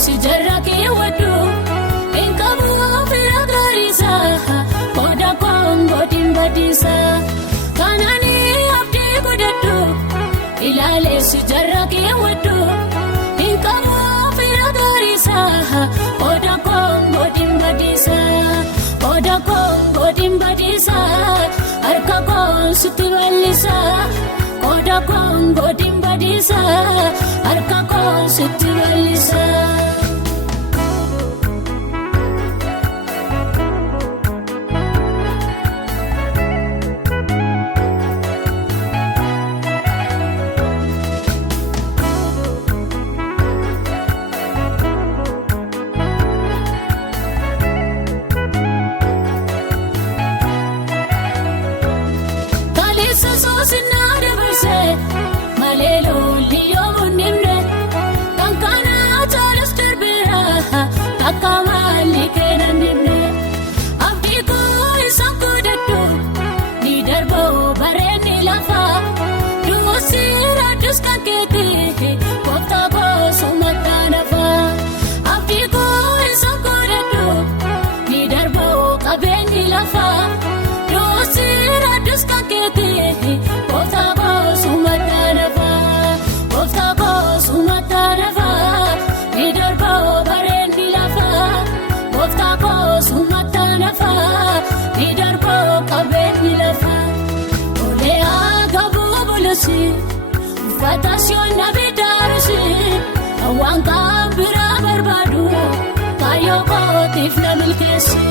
Si jarra kee waddu enkamu fira garisa koda kongo dimbadisa kanani abdi godaddu ilale si jarra kee waddu enkamu fira garisa koda kongo dimbadisa arka kon sutiwalisa koda kongo dimbadisa arka kon sutiwalisa Fatasiona bidarusi awanka bira barbadu kayo kotif na milkesi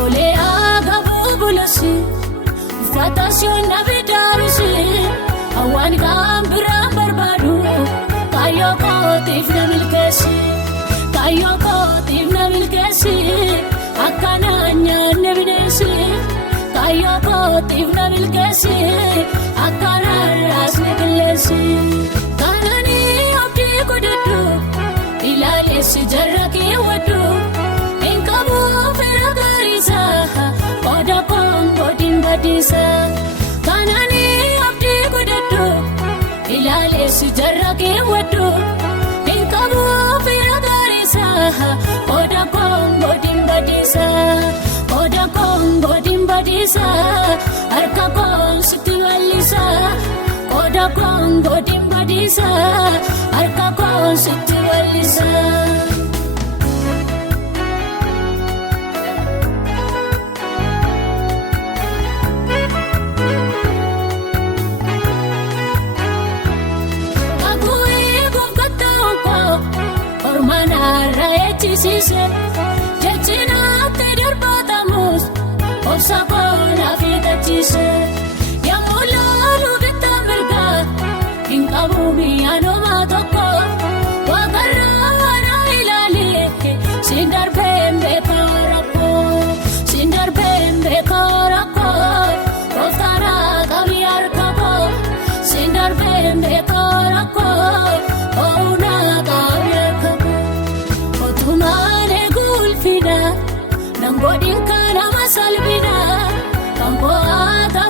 ole agabu bulusi Fatasiona bidarusi awanka bira barbadu kayo kotif na milkesi akana nyane binesi kayo kotif na milkesi akana rasnegilesi kanani abdi godaddu ilale si jarra kee waddu enkamu fira garisa koda kongo dimbadisa kanani abdi godaddu ilale si jarra kee waddu enkamu fira garisa koda kongo dimbadisa arka kon sutiwalisa koda kongo dimbadisa arka kon sutiwalisa agui gukata ko ormana raeti sise jechina teder batamus osakona fitachise yamulalu bitamirga inkabu miyano matoko wagarana ilali sindar pembe karako rotara kaviyar kabo sindar pembe karako ona kaviyar kabo otumane gulfida nangodin kana masalbida kambo ata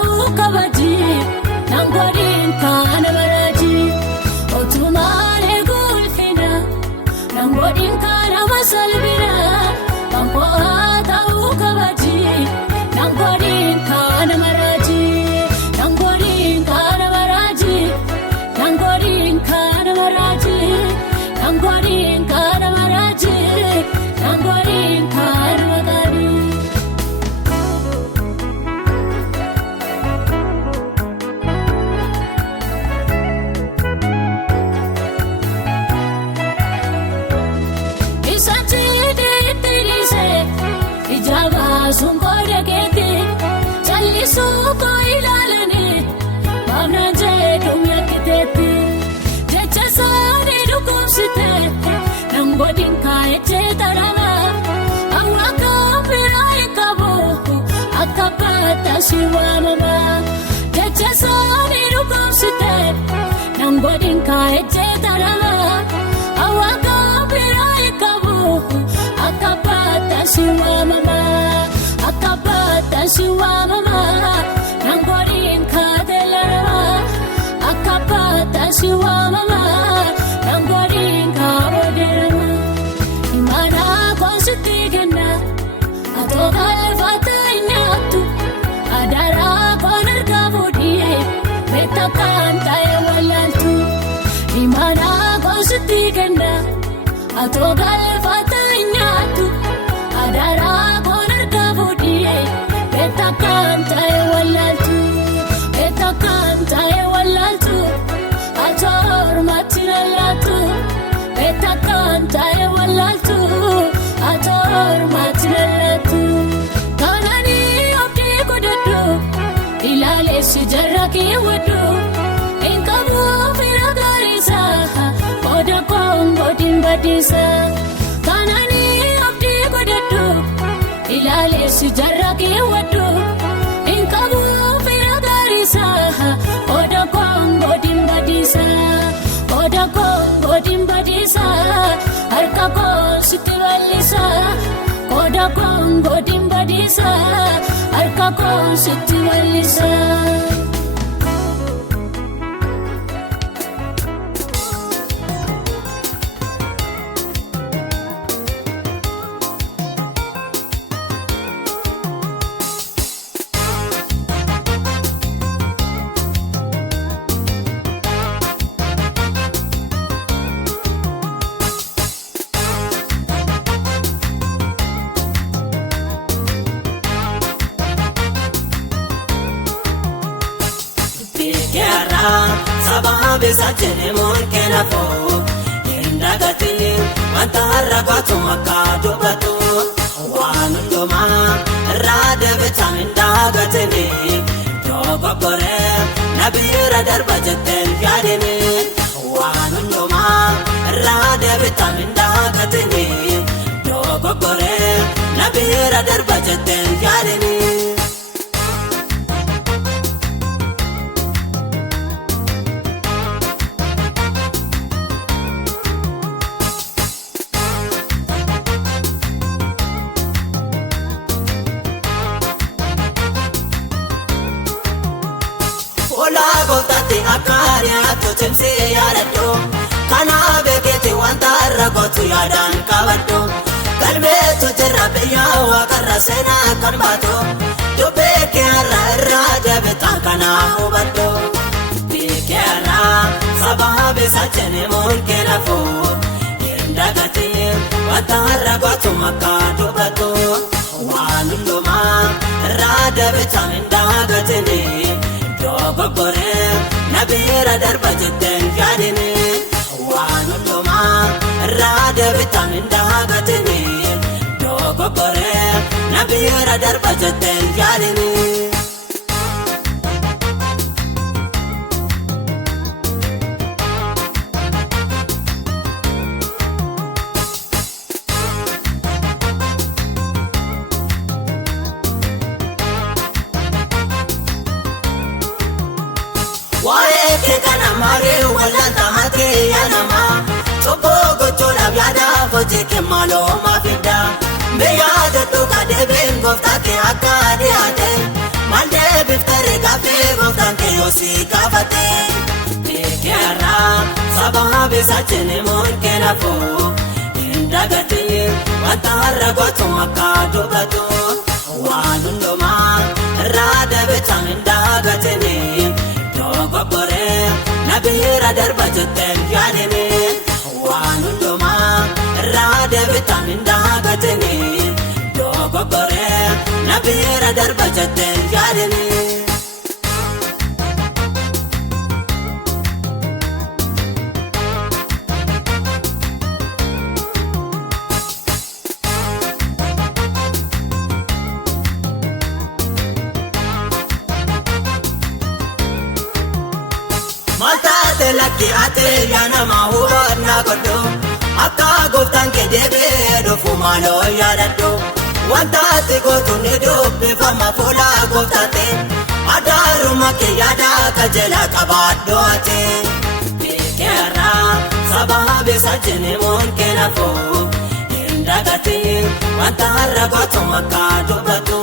siwa mama jecha sani rukumsite nangodin kaeje tarama awaka birai kabu akapata siwa mama nangodin kadelarama akapata siwa mama nangodin kaboderama imana konsitigena atogal fatanyatu adara konar kabudie betakanta ewalaltu imana konsitigena atogal fatanyatu adara konar kabudie betakanta ewalaltu ator matinalatu betakanta ewalaltu ator matinalatu kanani abdi kodadu ilale sijaraki wadu inkabu firagarisa oda kongo dimbadisa kanani abdi kodadu ilale sijaraki wadu inkabu firagarisa oda kongo dimbadisa harka ko sitiwalisa oda kongo dimbadisa harka ko sitiwalisa sababe sajene monkena fo indagati wantarra gatu makado batu wanundoma rade vitamin dagatene dogo gore nabira darba jetel yadene wanundoma rade vitamin dagatene dogo gore nabira darba jetel yadene akaria to temse yarado kana begete wantarra gotu yadan kabado kalbe to terrabe yawa karasena kanbato to beke ara debeta kana hobado bikera sababe sajene monkena fo indagate wantarra gotu makado bato wanundoma radebeta indagatene dogo gore nabira darba jetten yadene wanundoma rade vitamin dagatene dogo gore nabira darba jetten yadene Oje ke malo mafida me yada to ka de bengo ta ke akade ade mande biftare ka fe gofta ke yosi ka fate ke ara sababe sajene mon ke na fo indagate watarra goto makado bato wanundoma rada vitamin dagate ne dogo gore nabira darba jetten yadene wanundoma rade vitamin dagatene dogo gore nabira darba jetten yadene laki ate yana mahuwa na godo akka goftan ke debe do fumalo yadado wanta ati gootu ni dubbifama fuula gooftaatti adaaruma kee yaada qajeelaa qabaadhu ati beekeerraa saba beesa jenemoon kee nafuu hin dagatiin wanta har'a gootu makka dubbatu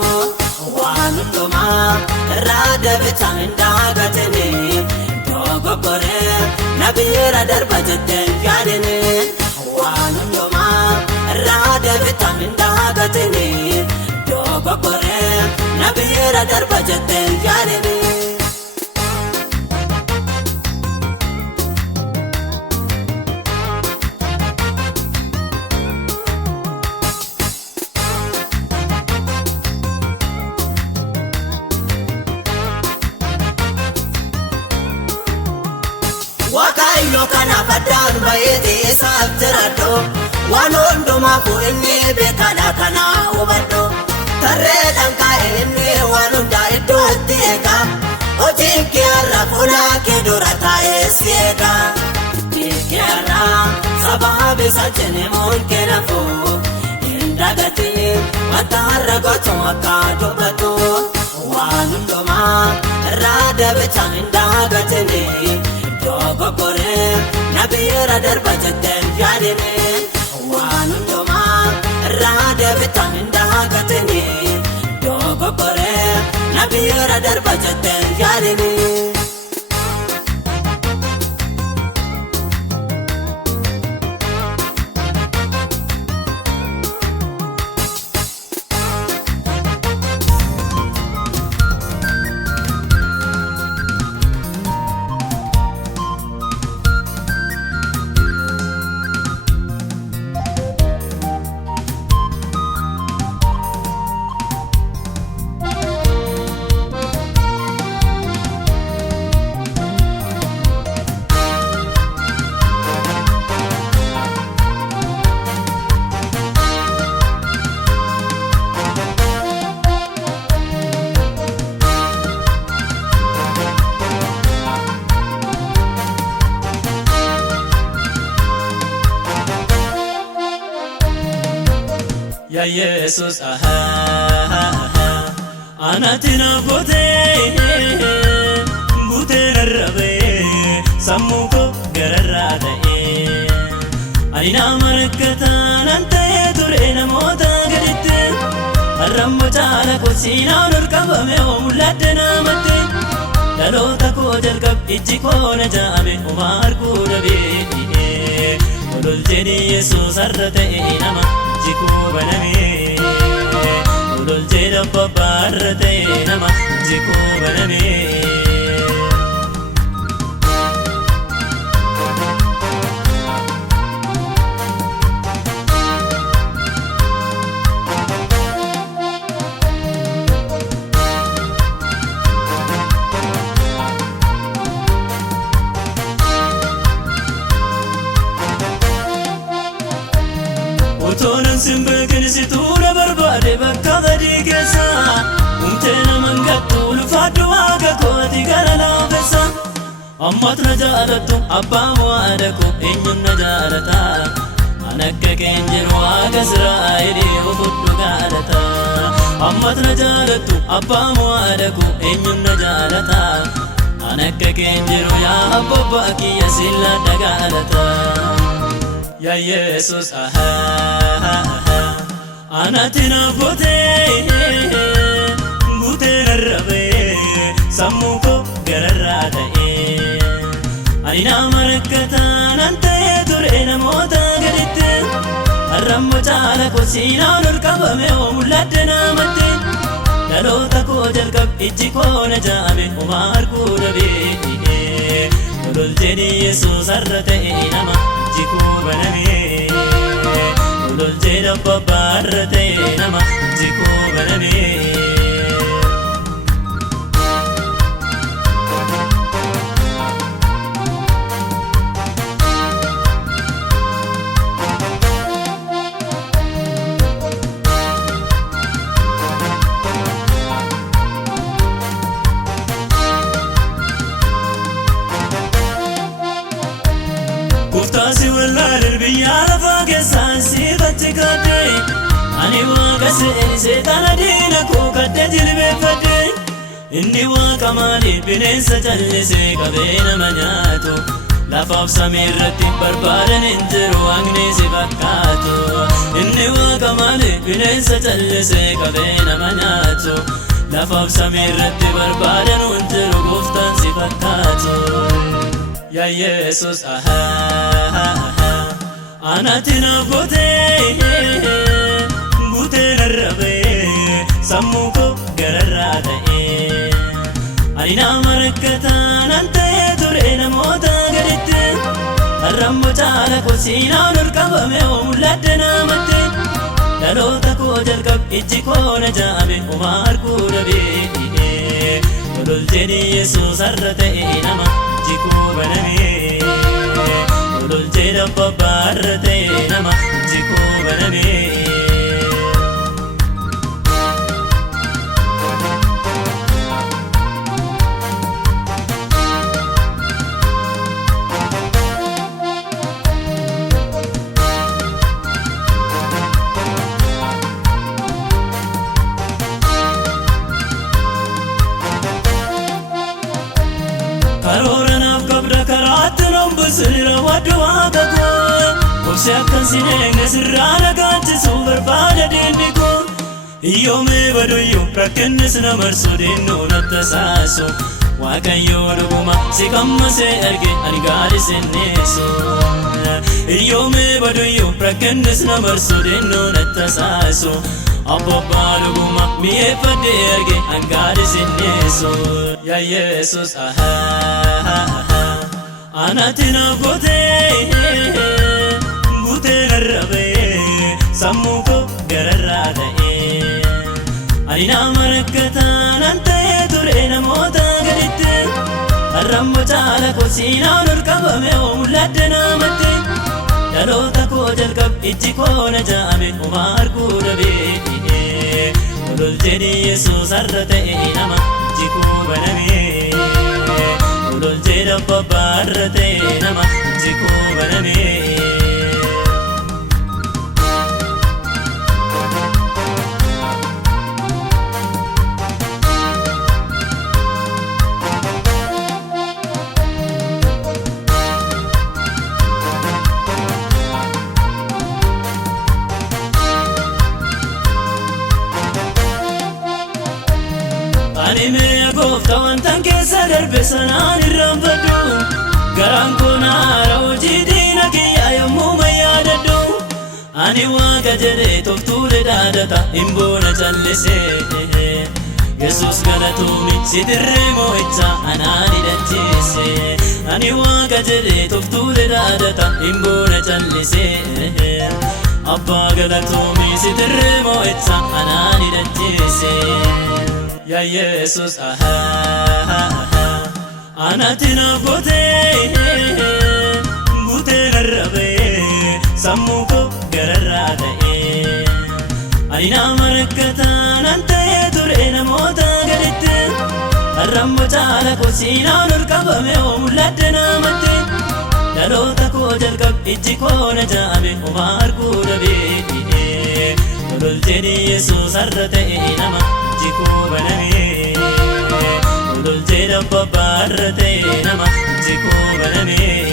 waan hundumaa irraa deebitaa hin dagatini dogoggoree nabiira darba jetteen yaadini waan hundumaa irraa deebitaa hin dagatini dogoggoree nabiira darba jetteen yaadini. Waaqayyo kana fadaan baay'ee isaaf jiraadhu waan hundumaaf inni beekadha kana hubadhu tarreedhaan kaa'e inni waan hundaa iddootti eega hojiin kee har'a fuula kee dura taa'ee si eega beekeerraa saba beesa jenemoon kee nafuu hin dagatiin wanta har'a gootu makka dubbatu waan hundumaa irraa deebitaa hin dagatini dogoggoree nabiira darba jetteen yaadini waan hundumaa irraa deebitaa hin dagatini dogoggoree nabiira darba jetteen yaadini. Ya Jesus anatina bute rarrabe sammuko gararrada anina marakata nante ture namota gaditte arrammo chala ko sina nurkabame o muladena matte dalota ko jalqab ijji ko na jaabe umar ko dabe olol jeni Jesus arrate nama jiku baname ulol jeda babarate nama jiku baname Utonan simbekin situna barbade bakka badi keessa umteena mangattu ulfaadhu waaqa kooti gara laafessa ammat na jaalattu abbaa waada ko eenyuun na jaalata an akka keen jiru waaqa Israa'elii ufudhu gaadhata ammat na jaalattu abbaa waada ko eenyuun na jaalata an akka keen jiru yaa abbaa kiyya silla dhagaadhata. Ya Jesus anatina bute rarrabe sammuko gararrada anina marakata nante ture namota gaditte arrammo chala ko sina nurkabame o muladena matte dalota ko jalqab ijji ko na jaabe umar ko dabe olol jeni Jesus arrate nama jiku baname ulol jeda babarate nama jiku baname. Kuftasi wala derbiya lafa keessa si batti kadde ani waaqa seeni seexana diina koo kadde jilbeeffadhe inni waaqa maaliif bineensa callisee qabee nama nyaatu lafaaf samii irratti barbaadan hin jiru waaqni si fakkaatu inni waaqa maaliif bineensa callisee qabee nama nyaatu lafaaf samii irratti barbaadan hin jiru gooftaan si fakkaatu yaa Yesuus anatti naaf guutee narrabee sammuu koo gararraa ta'ee ani nama rakkataan an ta'ee ture namoota gaditti har'ammoo caala koo siinaan ol qabame oo mul'adde namatti dhaloota koo jalqab ijji koo na jaame homaa arguu dhabee olol jedhi Yesuus har'a ta'ee nama ijji koo banamee olol jedha abbaa har'a ta'ee nama ijji koo banamee karoora naaf qabda karaatti nombusira waddu waaqa koo obsi akkan sin eegne sirraa nagaachisuu barbaada diinni koo iyyoomee baduyyuu rakkinnis na marsu dinnuu natti saasu waaqayyoo dhuguma si qammasee arge ani gaarii sinneessu iyyoomee baduyyuu rakkinnis na marsu dinnuu natti saasu abbaa dhuguma mi'eeffadhee arge ani gaarii sinneessu yaa Yesuus anatti naaf guutee narrabee sammuu koo gararraa ta'ee ani nama rakkataan an ta'ee ture namoota gaditti har'ammoo caala koo siinaan ol qabame oo mul'adde namatti dhaloota koo jalqab ijji koo na jaame homaa arguu dhabee olol jedhi Yesuus har'a ta'ee nama ijji koo banamee olol jedha abbaa har'a ta'ee nama ijji koo banamee ani mee gooftaa wantan keessa darbe sanaan irraanfadhu garaan koo naara hojii diina kiyyaa yommuu mayyaadadhu ani waaqa jedhee toftuule dhaadata hin boona callisee Yesuus galatuumi si dirree moo'icha anaan hidhachiise ani waaqa jedhee toftuule dhaadata hin boona callisee abbaa galatuumi si dirree moo'icha anaan hidhachiise yaa Yesuus anatti naaf guutee narrabee sammuu koo gararraa ta'ee ani nama rakkataan an ta'ee ture namoota gaditti har'ammoo caala koo siinaan ol qabame oo mul'adde namatti dhaloota koo jalqab ijji koo na jaame homaa arguu dhabee olol jedhi Yesuus har'a ta'ee nama ijji koo banamee olol jedha abbaa har'a ta'ee nama ijji koo banamee